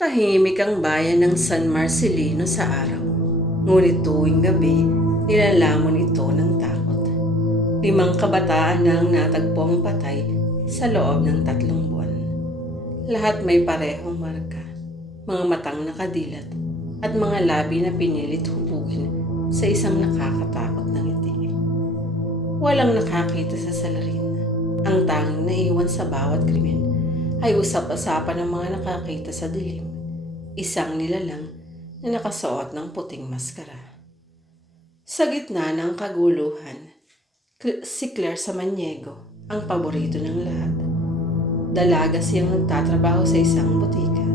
Tahimik ang bayan ng San Marcelino sa araw. Ngunit tuwing gabi, nilalamon ito ng takot. 5 kabataan na ang natagpong patay sa loob ng 3 buwan. Lahat may parehong marka, mga matang nakadilat at mga labi na pinilit hubugin sa isang nakakatakot na ngiti. Walang nakakita sa salarin. Ang tanging naiwan sa bawat krimen ay usap-usapan ng mga nakakita sa dilim. Isang nilalang na nakasuot ng puting maskara. Sa gitna ng kaguluhan, si Claire Samaniego ang paborito ng lahat. Dalaga siyang nagtatrabaho sa isang butika.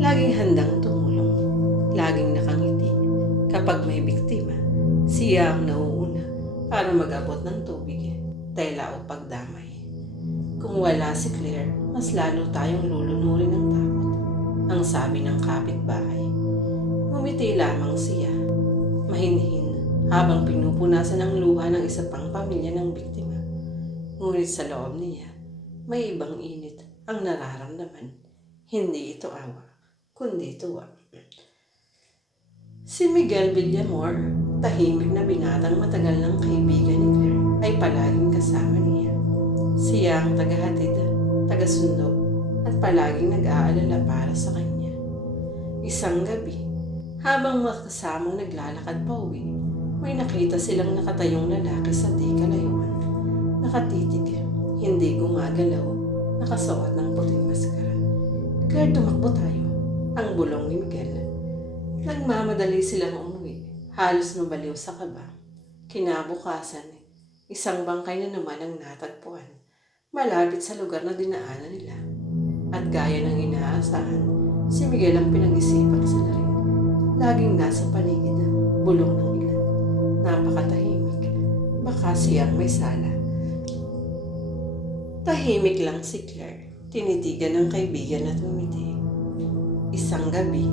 Laging handang tumulong. Laging nakangiti. Kapag may biktima, siya ang nauuna para mag-abot ng tubig, tela o pagdamay. Kung wala si Claire, mas lalo tayong lulunurin ng takot. Ang sabi ng kapitbahay. Ngumiti lamang siya, mahinhin, habang pinupunasan ng luha ng isa pang pamilya ng biktima. Ngunit sa loob niya, may ibang init ang nararamdaman. Hindi ito awa, kundi tuwa. Si Miguel Villamor, tahimik na binatang matagal ng kaibigan ni Claire, ay palaging kasama niya. Siya ang tagahatid, tagasundo, at palaging nag-aalala para sa kanya. Isang gabi, habang magkasamang naglalakad pa uwi, may nakita silang nakatayong lalaki sa di kalayuan. Nakatitig, hindi gumagalaw, nakasuot ng puting maskara. Claire, tumakbo tayo, ang bulong ni Miguel. Nagmamadali silang umuwi, halos mabaliw sa kaba. Kinabukasan, isang bangkay na naman ang natagpuan, malapit sa lugar na dinaanan nila. At gaya ng inaasahan, si Miguel ang pinag-isipang salarin. Laging nasa paligid, bulong ng ilan. Napakatahimik, baka siyang may sala. Tahimik lang si Claire, tinitigan ng kaibigan at ngumiti. Isang gabi,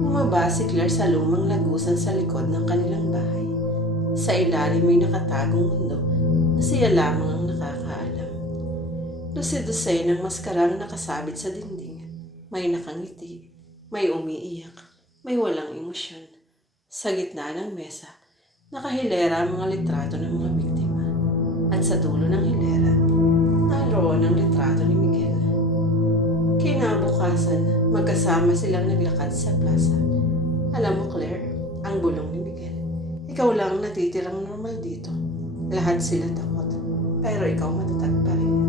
bumaba si Claire sa lumang lagusan sa likod ng kanilang bahay. Sa ilalim may nakatagong mundo na siya lamang ang nakakaalam. Dose-dose ng maskarang nakasabit sa dingding. May nakangiti, may umiiyak, may walang emosyon. Sa gitna ng mesa, nakahilera ang mga litrato ng mga biktima. At sa dulo ng hilera, naroon ang litrato ni Miguel. Kinabukasan, magkasama silang naglakad sa plaza. Alam mo, Claire, ang bulong ni Miguel, ikaw lang natitirang normal dito. Lahat sila takot, pero ikaw matatag pa rin.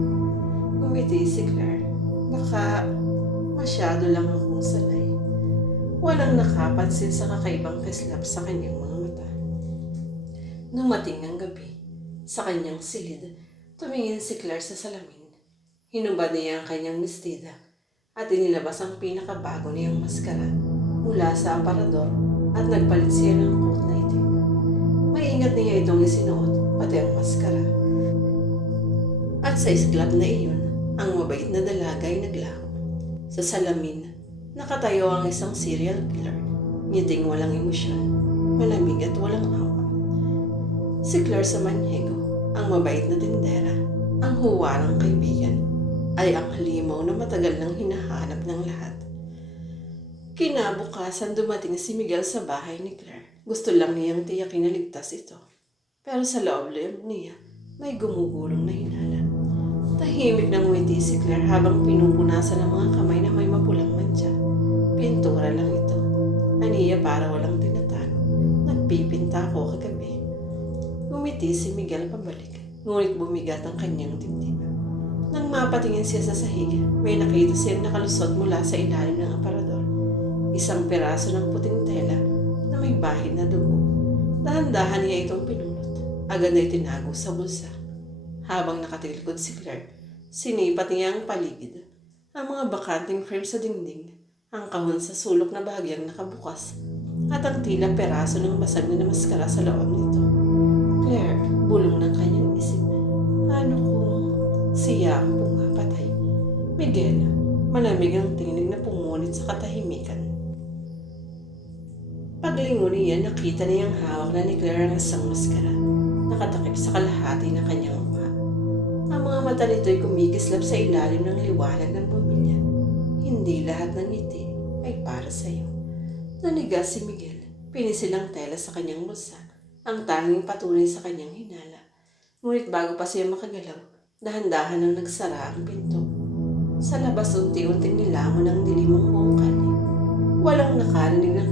Ngumiti si Claire. Baka masyado lang akong sanay. Walang nakapansin sa kakaibang kislap sa kanyang mga mata. Dumating ang gabi. Sa kanyang silid, tumingin si Claire sa salamin. Hinubad niya ang kanyang mistida at inilabas ang pinakabago niyang maskara mula sa aparador at nagpalit siya ng coat na itim. Maingat niya itong isinuot, pati ang maskara. At sa islap na iyon, ang mabait na dalaga ay naglaho. Sa salamin, nakatayo ang isang serial killer, ngiting walang emosyon, malamig at walang awa. Si Claire Samaniego, ang mabait na tindera, ang huwarang kaibigan, ay ang halimaw na matagal nang hinahanap ng lahat. Kinabukasan dumating si Miguel sa bahay ni Claire. Gusto lang niyang tiyakin na ligtas ito. Pero sa loob niya, may gumugulong na hinala. Tahimik na ngumiti si Claire habang pinupunasan ng mga kamay na may mapulang mantsa. Pintura lang ito. Aniya para walang tinatago. Nagpipinta ako kagabi. Ngumiti si Miguel pabalik, ngunit bumigat ang kanyang dibdib. Nang mapatingin siya sa sahig, may nakita siyang nakalusot mula sa ilalim ng aparador. Isang piraso ng puting tela na may bahid na dugo. Dahan-dahan niya itong pinunot. Agad na itinago sa bulsa. Habang nakatilikod si Claire, sinipat niya ang paligid. Ang mga bakanting frame sa dingding, ang kahon sa sulok na bahagyang nakabukas, at ang tila peraso ng basag na maskara sa loob nito. Claire, bulong ng kanyang isip. Paano kung siya ang pumapatay? Miguel, malamig ang tinig na pumunit sa katahimikan. Paglingon niya, nakita niyang hawak na ni Claire ang isang maskara, nakatakip sa kalahati ng kanyang mukha. Ang mga mata nito'y kumikislap sa ilalim ng liwanag ng bumilya. Hindi lahat ng ngiti, ay para sa iyo. Nanigas si Miguel. Pinisil ang tela sa kanyang bulsa, ang tanging patunay sa kanyang hinala. Ngunit bago pa siya makagalaw, dahan-dahan nang nagsara ang pinto. Sa labas unti-unting nilamon ang dilim ang buong kalye. Walang nakarinig ng